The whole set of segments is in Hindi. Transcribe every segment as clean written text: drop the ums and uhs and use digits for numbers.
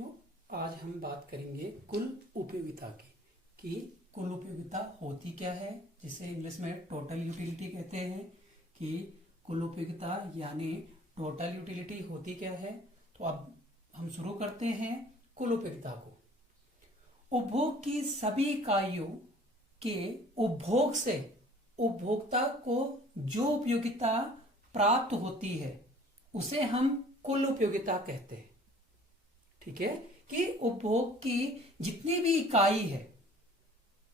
बच्चों, आज हम बात करेंगे कुल उपयोगिता की कि कुल उपयोगिता होती क्या है, जिसे इंग्लिश में टोटल यूटिलिटी कहते हैं। कि कुल उपयोगिता यानी टोटल यूटिलिटी होती क्या है। तो अब हम शुरू करते हैं कुल उपयोगिता को। उपभोग की सभी इकाइयों के उपभोग से उपभोक्ता को जो उपयोगिता प्राप्त होती है उसे हम कुल उपयोगिता कहते हैं। ठीक है, कि उपभोग की जितनी भी इकाई है,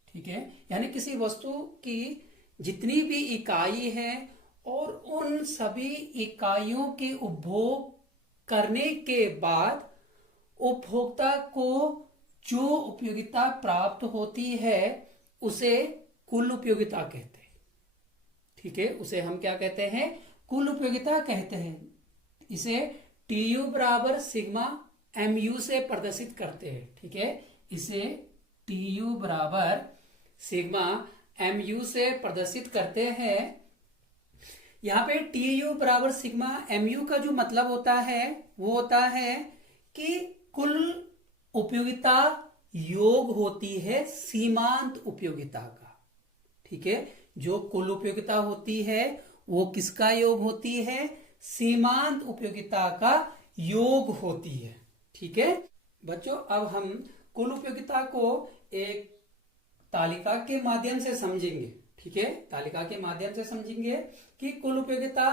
ठीक है, यानी किसी वस्तु की जितनी भी इकाई है और उन सभी इकाइयों के उपभोग करने के बाद उपभोक्ता को जो उपयोगिता प्राप्त होती है उसे कुल उपयोगिता कहते हैं। ठीक है, उसे हम क्या कहते हैं? कुल उपयोगिता कहते हैं। इसे TU बराबर सिग्मा MU से प्रदर्शित करते हैं। ठीक है, इसे TU बराबर सिग्मा MU से प्रदर्शित करते हैं। यहाँ पे TU बराबर सिग्मा MU का जो मतलब होता है वो होता है कि कुल उपयोगिता योग होती है सीमांत उपयोगिता का। ठीक है, जो कुल उपयोगिता होती है वो किसका योग होती है? सीमांत उपयोगिता का योग होती है। ठीक है बच्चों, अब हम कुल उपयोगिता को एक तालिका के माध्यम से समझेंगे। ठीक है, तालिका के माध्यम से समझेंगे कि कुल उपयोगिता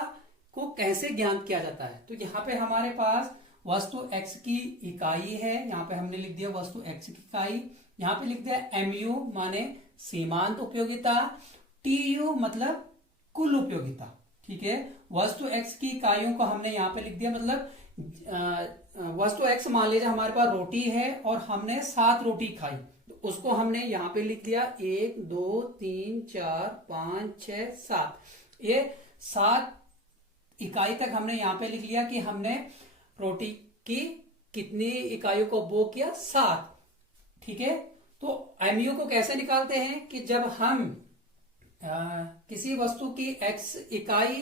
को कैसे ज्ञात किया जाता है। तो यहाँ पे हमारे पास वस्तु x की इकाई है, यहाँ पे हमने लिख दिया वस्तु x की इकाई, यहाँ पे लिख दिया MU माने सीमांत उपयोगिता, TU मतलब कुल उपयोगिता। ठीक है, वस्तु x की इकाइयों को हमने यहाँ पे लिख दिया, मतलब वस्तु x मान लीजिए हमारे पास रोटी है और हमने 7 रोटी खाई, तो उसको हमने यहाँ पे लिख दिया 1 2 3 4 5 6 7। ये 7 इकाई तक हमने यहाँ पे लिख लिया कि हमने रोटी की कितनी इकाइयों को उपभोग किया? 7। ठीक है, तो MU को कैसे निकालते हैं कि जब हम किसी वस्तु की x इकाई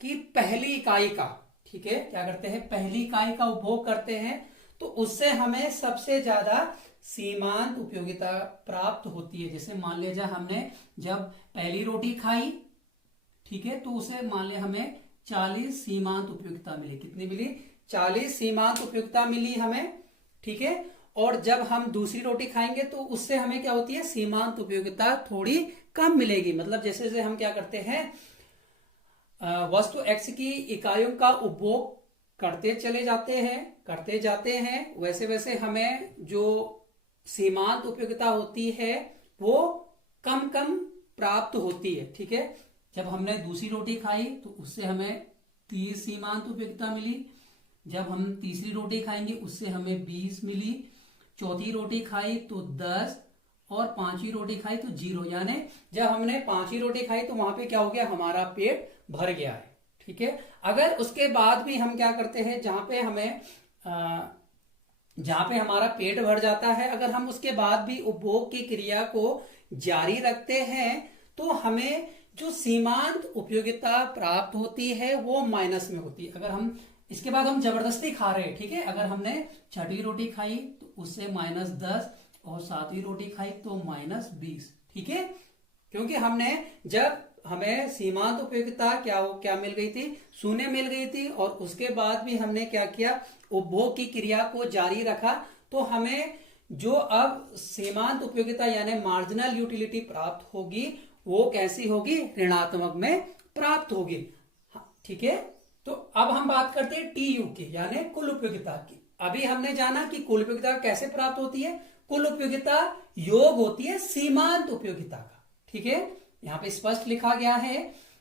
की पहली इकाई का, ठीक है, क्या करते हैं? पहली इकाई का उपभोग करते हैं, तो उससे हमें सबसे ज्यादा सीमांत उपयोगिता प्राप्त होती है। जैसे मान लीजिए हमने जब पहली रोटी खाई, ठीक है, तो उसे मान लिया हमें 40 सीमांत उपयोगिता मिली। कितनी मिली? 40 सीमांत उपयोगिता मिली हमें। ठीक है, और जब हम दूसरी रोटी खाएंगे तो उससे हमें क्या होती है? सीमांत उपयोगिता थोड़ी कम मिलेगी। मतलब जैसे जैसे हम क्या करते हैं, वस्तु x की इकाइयों का उपभोग करते जाते हैं, वैसे वैसे हमें जो सीमांत उपयोगिता होती है वो कम कम प्राप्त होती है। ठीक है, जब हमने दूसरी रोटी खाई तो उससे हमें 30 सीमांत उपयोगिता मिली। जब हम तीसरी रोटी खाएंगे उससे हमें 20 मिली। चौथी रोटी खाई तो 10 और पांचवी रोटी खाई तो 0। यानी जब हमने पांचवी रोटी खाई तो वहां पे क्या हो गया? हमारा पेट भर गया है। ठीक है, अगर उसके बाद भी हम क्या करते हैं, जहां पे हमारा पेट भर जाता है, अगर हम उसके बाद भी उपभोग की क्रिया को जारी रखते हैं तो हमें जो सीमांत उपयोगिता प्राप्त होती है वो माइनस में होती है। अगर हम इसके बाद हम जबरदस्ती खा रहे हैं, ठीक है, अगर हमने छठी रोटी खाई तो उससे -10 और 7वीं रोटी खाई तो -20। ठीक है, क्योंकि जब हमें सीमांत उपयोगिता क्या मिल गई थी? 0 मिल गई थी, और उसके बाद भी हमने क्या किया? उपभोग की क्रिया को जारी रखा, तो हमें जो अब सीमांत उपयोगिता यानी मार्जिनल यूटिलिटी प्राप्त होगी वो कैसी होगी? ऋणात्मक में प्राप्त होगी। ठीक है, तो अब हम बात करते हैं TU की यानी कुल उपयोगिता की। अभी हमने जाना कि कुल उपयोगिता कैसे प्राप्त होती है। कुल उपयोगिता योग होती है सीमांत उपयोगिता का। ठीक है, यहाँ पे स्पष्ट लिखा गया है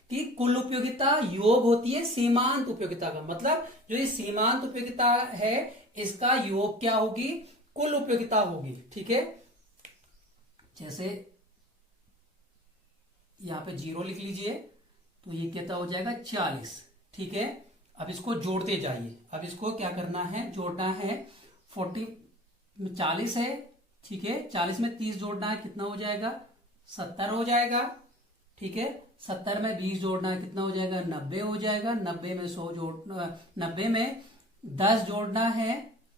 कि कुल उपयोगिता योग होती है सीमांत उपयोगिता का। मतलब जो ये सीमांत उपयोगिता है इसका योग क्या होगी? कुल उपयोगिता होगी। ठीक है, जैसे यहाँ पे 0 लिख लीजिए तो ये कितना हो जाएगा? 40। ठीक है, अब इसको जोड़ते जाइए। अब इसको क्या करना है? जोड़ना है। 40 है, ठीक है, 40 में 30 जोड़ना है, कितना हो जाएगा? 70 हो जाएगा। ठीक है, 70 में 20 जोड़ना है, कितना हो जाएगा? 90 हो जाएगा। 90 में 10 जोड़ना है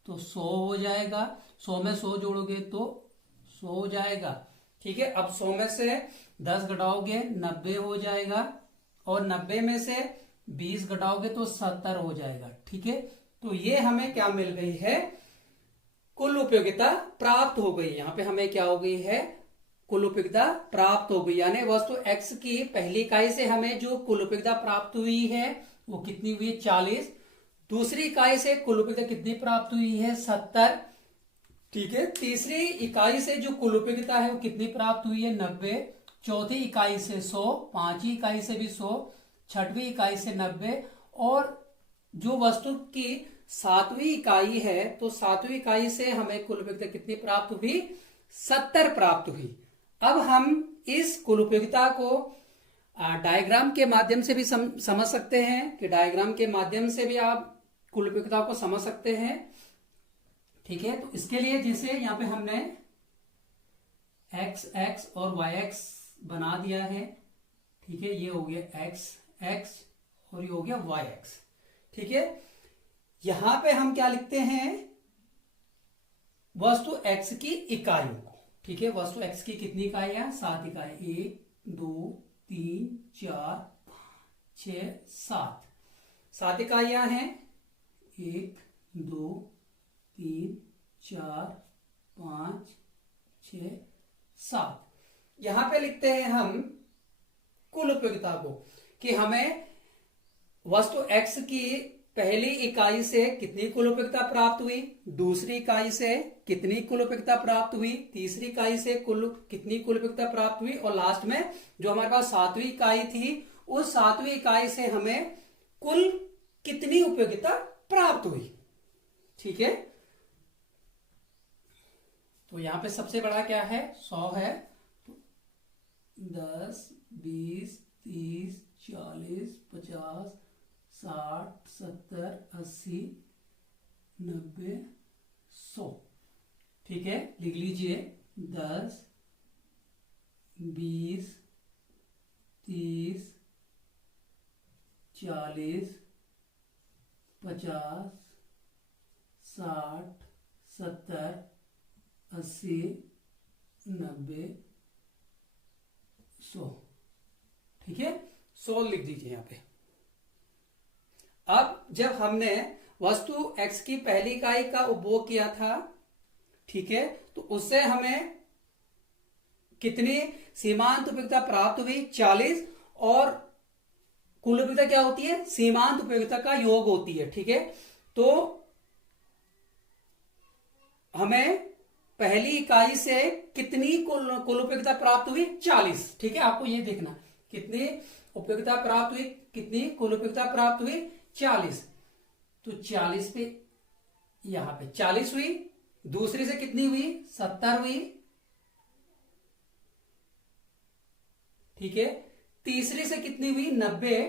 तो 100 हो जाएगा। 100 में 100 जोड़ोगे तो 100 हो जाएगा। ठीक है, अब 100 में से 10 घटाओगे 90 हो जाएगा, और 90 में से 20 घटाओगे तो 70 हो जाएगा। ठीक है, तो ये हमें क्या मिल गई है, कुल उपयोगिता प्राप्त हो गई। यहां पे हमें क्या हो गई है, कुल उपयोगिता प्राप्त हो गई, यानी वस्तु x की पहली इकाई से हमें जो कुल उपयोगिता प्राप्त हुई है वो कितनी हुई है, 40। दूसरी इकाई से कुल उपयोगिता कितनी प्राप्त हुई है, 70। ठीक है, तीसरी इकाई से जो कुल उपयोगिता है वो कितनी प्राप्त हुई है, 90। चौथी इकाई से 100, पांचवी इकाई से भी 100, छठवीं इकाई से 90, और जो वस्तु की सातवीं इकाई है तो सातवीं इकाई से हमें कुल उपयोगिता कितनी प्राप्त हुई, 70 प्राप्त हुई। अब हम इस कुल उपयोगिता को डायग्राम के माध्यम से भी समझ सकते हैं, कि डायग्राम के माध्यम से भी आप कुल उपयोगिता को समझ सकते हैं। ठीक है, तो इसके लिए जैसे यहां पे हमने x और yx बना दिया है। ठीक है, ये हो गया x और ये हो गया yx। ठीक है, यहां पे हम क्या लिखते हैं, वस्तु x की इकाइयों को। ठीक है, वस्तु x की कितनी इकाइयां, 7 इकाई, 1 2 3 4 5 6 7, 7 इकाइयां हैं। 1 2 3 4 5 6 7। यहां पे लिखते हैं हम कुल उपयोगिता को, कि हमें वस्तु x की पहली इकाई से कितनी कुल उपयोगिता प्राप्त हुई, दूसरी इकाई से कितनी कुल उपयोगिता प्राप्त हुई, तीसरी इकाई से कितनी कुल उपयोगिता प्राप्त हुई, और लास्ट में जो हमारे पास सातवीं इकाई थी, उस सातवीं इकाई से हमें कुल कितनी उपयोगिता प्राप्त हुई। ठीक है, तो यहां पे सबसे बड़ा क्या है, 100 है। तो 10 20 30 40 50 60 70 80 90 100। ठीक है, लिख लीजिए 10 20 30 40 50 60 70 80 90 100। ठीक है, 100 लिख दीजिए यहां पे। अब जब हमने वस्तु x की पहली इकाई का उपभोग किया था, ठीक है, तो उससे हमें कितनी सीमांत उपयोगिता प्राप्त हुई, 40, और कुल उपयोगिता क्या होती है, सीमांत उपयोगिता का योग होती है। ठीक है, तो हमें पहली इकाई से कितनी कुल उपयोगिता प्राप्त हुई, 40। ठीक है, आपको ये देखना कितनी उपयोगिता प्राप्त हुई, कितनी कुल उपयोगिता प्राप्त हुई, 40। तो 40 पे यहां पे 40 हुई, दूसरी से कितनी हुई, 70 हुई। ठीक है, तीसरी से कितनी हुई, 90।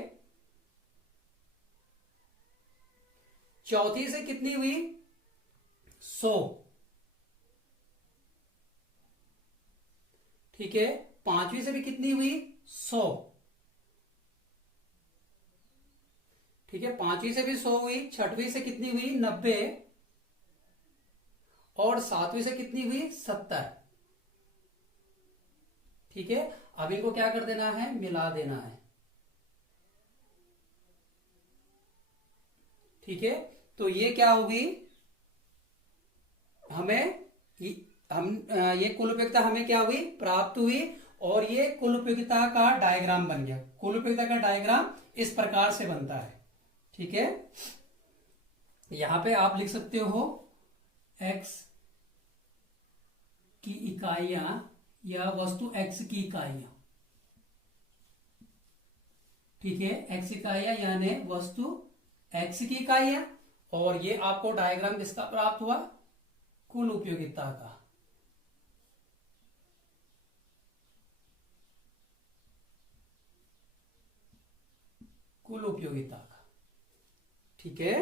चौथी से कितनी हुई, 100। ठीक है, पांचवी से भी कितनी हुई, 100। ठीक है, पांचवी से भी 100 हुई, छठवीं से कितनी हुई, 90, और सातवीं से कितनी हुई, 70। ठीक है, अब इनको क्या कर देना है, मिला देना है। ठीक है, तो ये क्या होगी, ये कुल उपयोगिता हमें क्या हुई, प्राप्त हुई, और ये कुल उपयोगिता का डायग्राम बन गया। कुल उपयोगिता का डायग्राम इस प्रकार से बनता है। ठीक है, यहां पे आप लिख सकते हो x की इकाइयां या वस्तु x की इकाइयां। ठीक है, x इकाइयां यानी वस्तु x की इकाइयां, और ये आपको डायग्राम किसका प्राप्त हुआ, कुल उपयोगिता का। कुल उपयोगिता का। ठीक है।